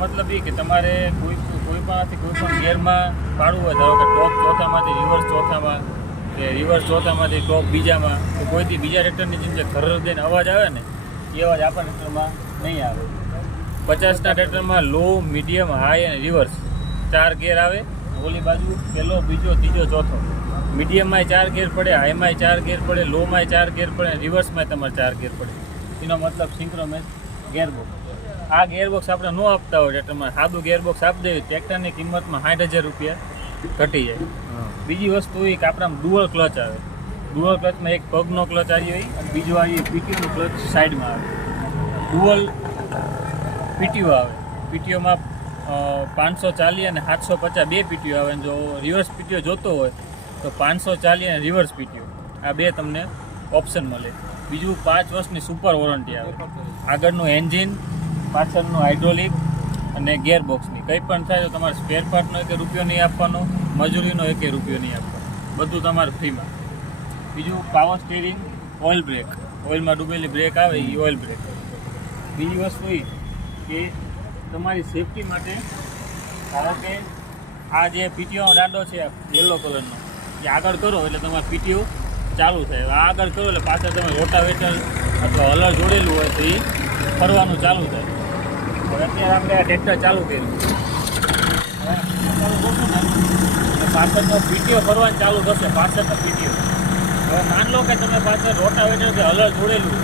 મતલબ એ કે તમારે કોઈ પણ ગેરમાં પાડવું હોય, ધારો કે ટોપ ચોથામાંથી રિવર્સ ચોથામાં કે રિવર્સ ચોથામાંથી ટોપ બીજામાં, તો કોઈથી બીજા ટ્રેક્ટરની જેમ જે ખરર દઈને અવાજ આવે ને એ અવાજ આપણા ટ્રેક્ટરમાં નહીં આવે. 50ના ટ્રેક્ટરમાં લો, મીડિયમ, હાઈ અને રિવર્સ 4 ગેર આવે. ઓલી બાજુ પહેલો, બીજો, ત્રીજો, ચોથો. મીડિયમમાંય 4 ગેર પડે, હાઈમાંય 4 ગેર પડે, લોમાંય 4 ગેર પડે, રિવર્સમાંય તમારે 4 ગેર પડે. એનો મતલબ સિંક્રોમેસ ગેરબોક્સ. આ ગેરબોક્સ આપણે ન આપતા હોય ટ્રેક્ટરમાં, સાદું ગેરબોક્સ આપી દઈએ, ટ્રેક્ટરની કિંમતમાં 60,000 રૂપિયા ઘટી જાય. બીજી વસ્તુ એ કે આપણામાં ડુઅલ ક્લચ આવે. ડુઅલ ક્લચમાં એક પગનો ક્લચ આવી હોય અને બીજો આવી પીટીઓનો ક્લચ સાઈડમાં આવે. ડુઅલ પીટીઓ આવે. પીટીઓમાં 540 અને 750 બે પીટીઓ આવે. જો રિવર્સ પીટીઓ જોતો હોય તો 540 અને રિવર્સ પીટીઓ, આ બે તમને ઓપ્શન મળે. બીજું 5 વર્ષની સુપર વોરંટી આવે. આગળનું એન્જિન, પાછળનું હાઇડ્રોલિક અને ગેરબોક્સની કંઈ પણ થાય તો તમારે સ્પેર પાર્ટનો 1 રૂપિયો નહીં આપવાનો, મજૂરીનો 1 રૂપિયો નહીં આપવાનો, બધું તમારે ફ્રીમાં. બીજું પાવર સ્ટીરિંગ, ઓઇલ બ્રેક, ઓઇલમાં ડૂબેલી બ્રેક આવે એ ઓઇલ બ્રેક. બીજી વસ્તુ એ કે તમારી સેફટી માટે, ધારો કે આ જે પીટીઓનો દાંડો છે યલો કલરનો, એ આગળ કરો એટલે તમારે પીટીઓ ચાલુ થાય. આ આગળ કરો એટલે પાછળ તમે રોટાવેટર અથવા હલર જોડેલું હોય તો એ ફરવાનું ચાલુ થાય. હવે અત્યારે આપણે આ ટ્રેક્ટર ચાલુ કર્યું, પાછળનો પીટીઓ ફરવાનું ચાલુ થશે. પાછળનો પીટીઓ હવે માન લો કે તમે પાછળ રોટાવેટર કે હલર જોડેલું,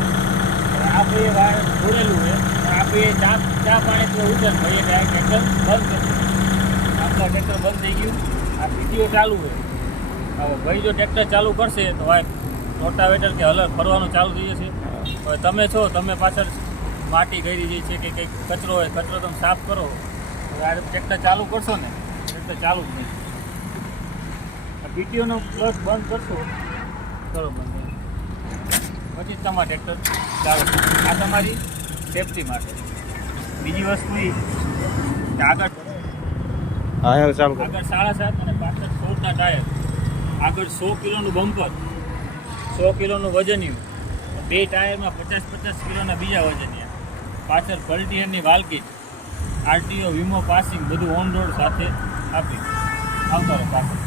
આપણે વાળ જોડેલું છે, આપણે ચા પાણી ઉતર ભાઈએ કે આ ટ્રેક્ટર બંધ કરશું. આપણા ટ્રેક્ટર બંધ થઈ ગયું, આ પીટીઓ ચાલુ હોય. હવે ભાઈ જો ટ્રેક્ટર ચાલુ કરશે તો ભાઈ રોટાવેટર કે હલર ફરવાનું ચાલુ થઈ જશે. હવે તમે છો, તમે પાછળ માટી ગળી જાય છે કે કંઈક કચરો હોય, કચરો તમે સાફ કરો. હવે આ ટ્રેક્ટર ચાલુ કરશો ને, ટ્રેક્ટર ચાલુ જ નહીં. પીટીઓનો પ્લસ બંધ કરશો બરોબર, પછી તમારા ટ્રેક્ટર ચાલુ. આ તમારી સેફટી માટે. બીજી વસ્તુ એ કે આગળ 7.5 અને પાછળ 16ના ટાયર, આગળ 100 કિલોનું બમ્પર, 100 કિલોનું વજનિયું, 2 ટાયરમાં 50-50 કિલોના બીજા વજનિયા, પાછળ પલ્ટીયરની વાલકીટ, આરટીઓ, વીમો, પાસિંગ બધું ઓન રોડ સાથે આપી આવતા રહો. પાછળ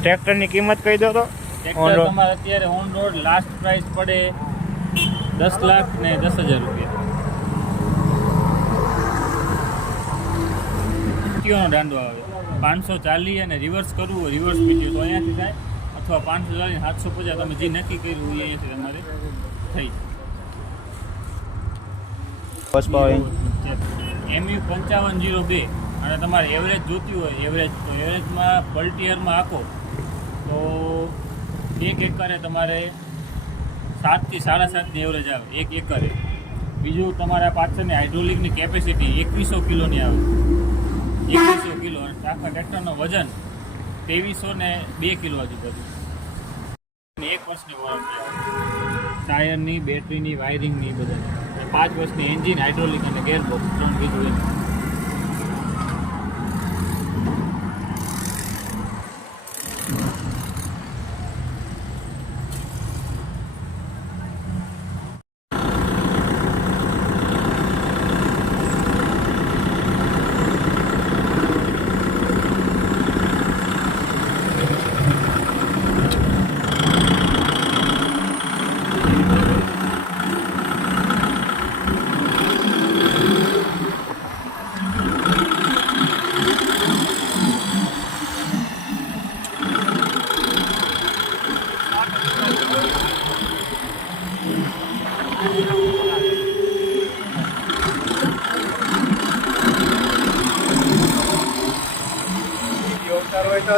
ટ્રેક્ટરની કિંમત કહી દો તો. ટ્રેક્ટર તમારે અત્યારે ઓન રોડ લાસ્ટ પ્રાઇસ પડે 10,10,000 રૂપિયા. પીટીઓનો દાંડો આવે 540 અને રિવર્સ કરવું હોય, રિવર્સ પીટીઓ તો અહીંયાથી થાય, અથવા 540 750 તમે જે નક્કી કર્યું હોય અહીંયાથી તમારે થઈ જાય. MU 5502 અને તમારે એવરેજ જોતી હોય, એવરેજ તો એવરેજમાં પલ્ટીયરમાં આખો તો 1 એકરે તમારે 7 થી 7.5ની એવરેજ આવે 1 એકરે. બીજું તમારા પાછળની હાઇડ્રોલિકની કેપેસિટી 2100 કિલોની આવે, 2100 કિલો. અને આખા ટ્રેક્ટરનો વજન 2302 કિલો આજુબાજુ. 1 વર્ષની વોરંટી આવે, ટાયરની, બેટરીની, વાયરિંગની બધા. 5 વર્ષની એન્જિન, હાઇડ્રોલિક અને ગેરબોક્સ 3 બીજું. હોય તો